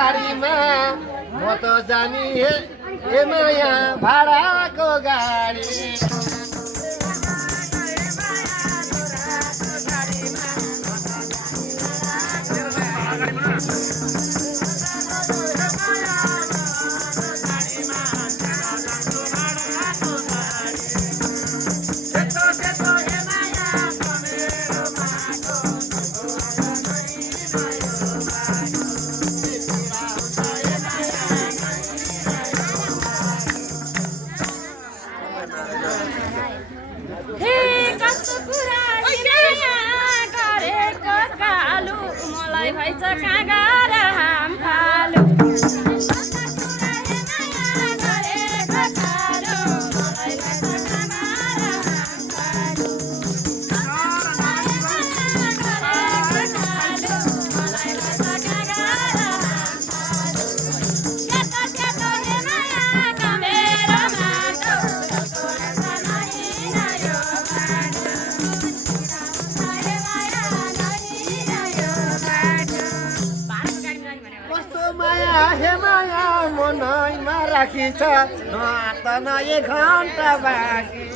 गाडीमा म त जानी हे माया भाडाको गाडी मनैमा राखिन्छ त नए घन्टा बाँकी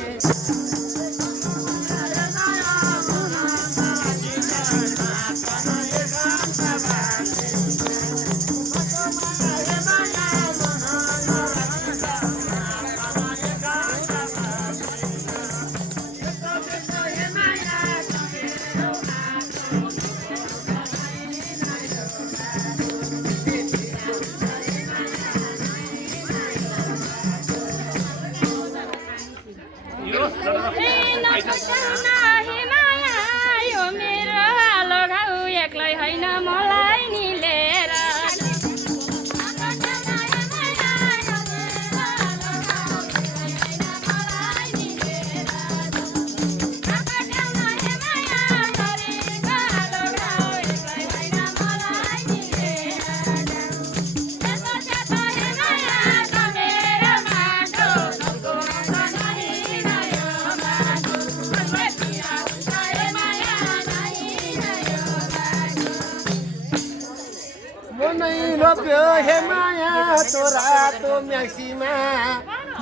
लोभ्यो हे माया तोरा तो म्याक्सीमा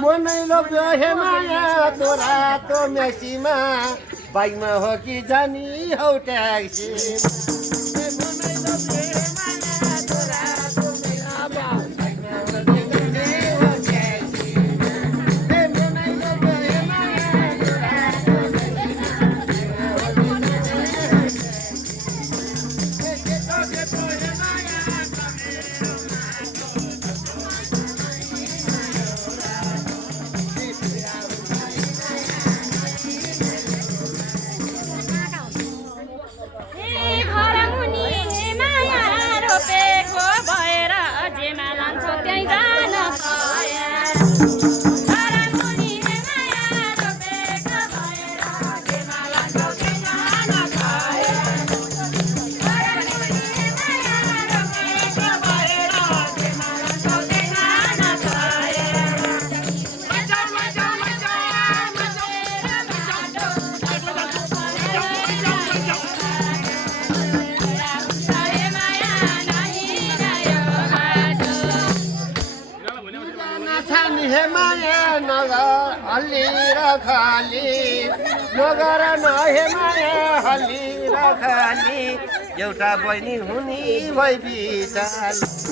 मनै लोभ्यो हे माया तोरा तो म्याक्सीमा बाइकमा हो कि जानी हौ ट्याक्सी हे माया नगर हल्ली र खाली नगर नहे माया हल्ली र खाली एउटा बहिनी हुने भई बिचार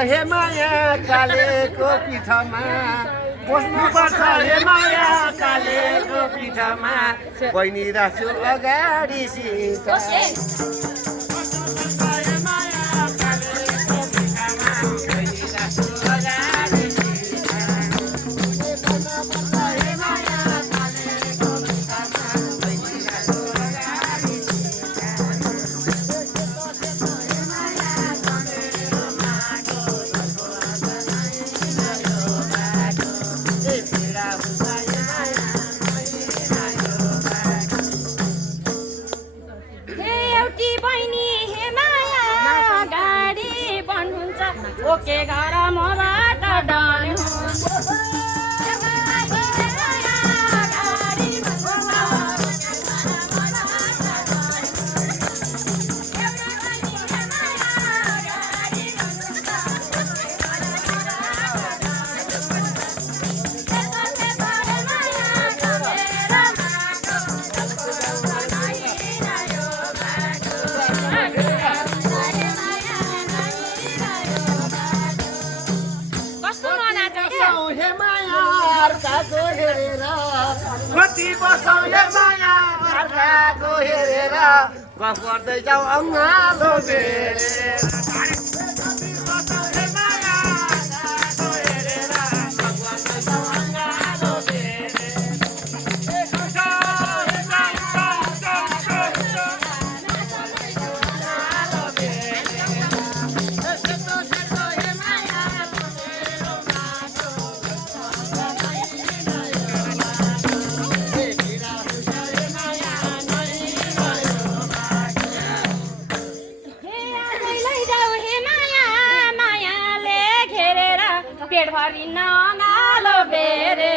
हे माया कालेको पिठमा बस्नुपर्छ हे माया कालेको पिठमा बहिनी राख्छु अगाडि सीता ओके घर मबाट डल्नु कति बसौँ हे माया अर्काको हेरेर गफ गर्दै जाऊ अङ्गालो बेरेर पेट भरि नगालो बेरे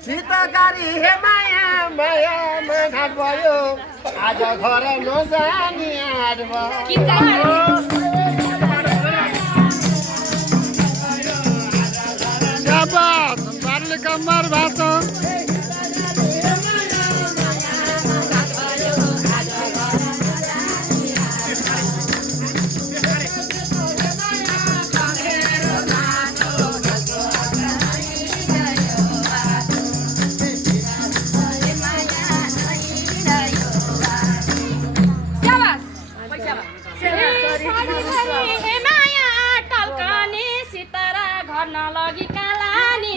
सीताकारी हे माया मायामा घाट भयो आज घर नजानी आड भयो कम्मर भात नलगी कालानी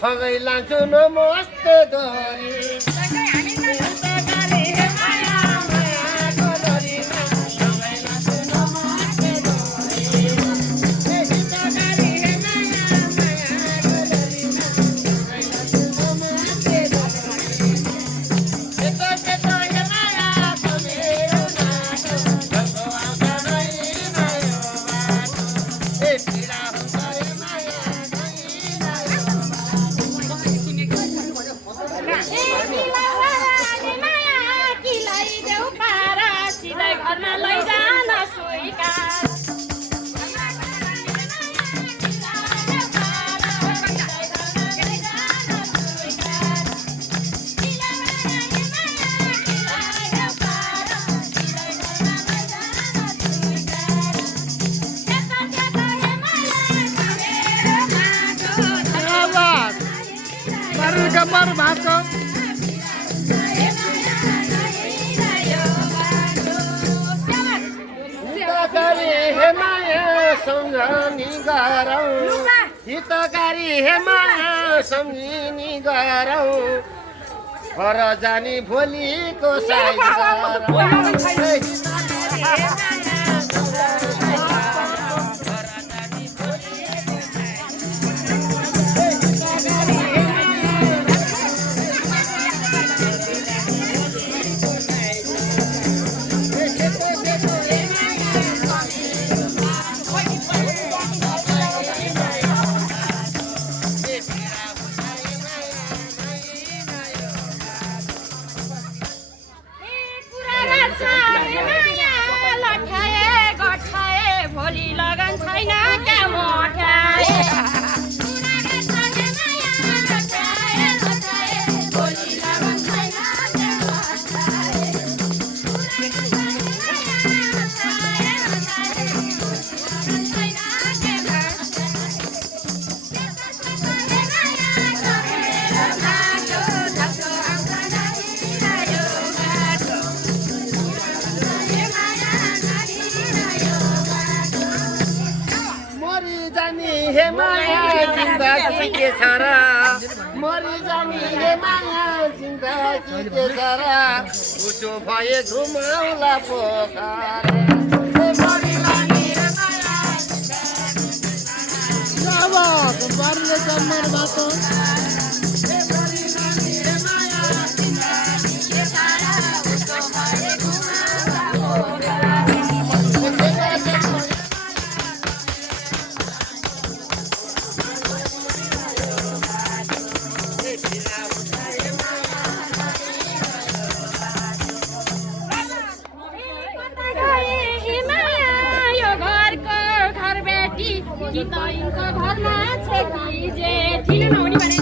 सँगै लान्छु नमस्ते दोरी सम्झनी गरौँ हितकारी हे माया सम्झिनी गरौँ घर जाने भोलिको साइज भोलि लगन छैन क्या मठाए हे माया जिन्दगी के छ र मरि जाने हे माया जिन्दगी के छ र उसो भए घुमाउला पोखरा गीताइनको घरमा छ कि जेठी नहुने भने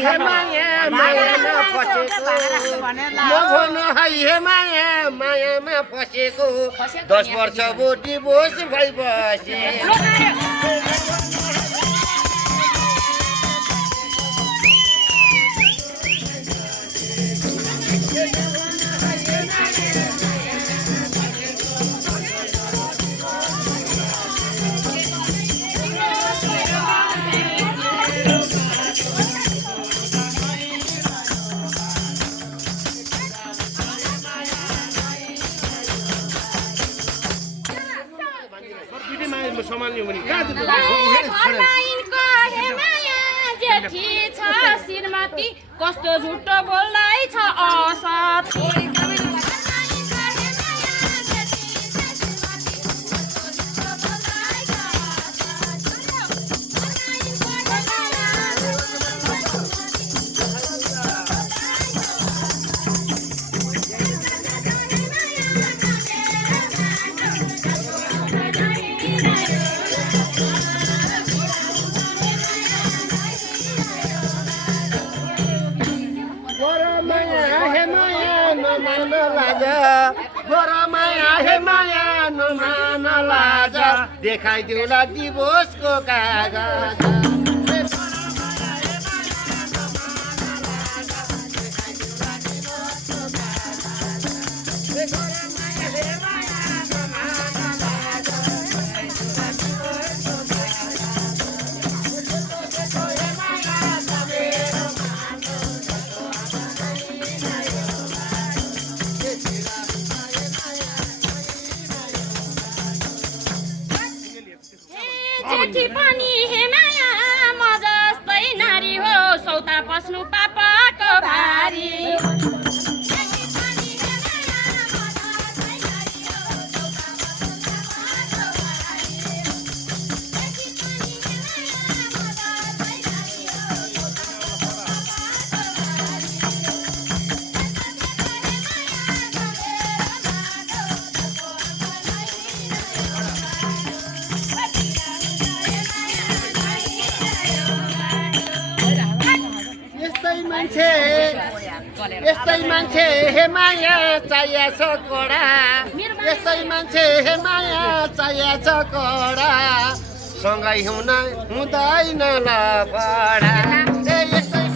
हे माया मायामा फसेको मभन हे माया मायामा फसेको 10 वर्ष भो डिभोर्स भइबसे जेठी छ श्रीमती कस्तो झुटो बोल्दैछ असत माया नमान लाज देखाइदिउला डिभोर्सको कागज जेठी पनि हे माया म जस्तै नारी हो सौता पस्नु पापाको भारी यस्तै मान्छे हे माया चाहिएछ कडा यस्तै मान्छे हे माया चाहिएछ कडा सँगै हुँदैन लफडा ए यस्तै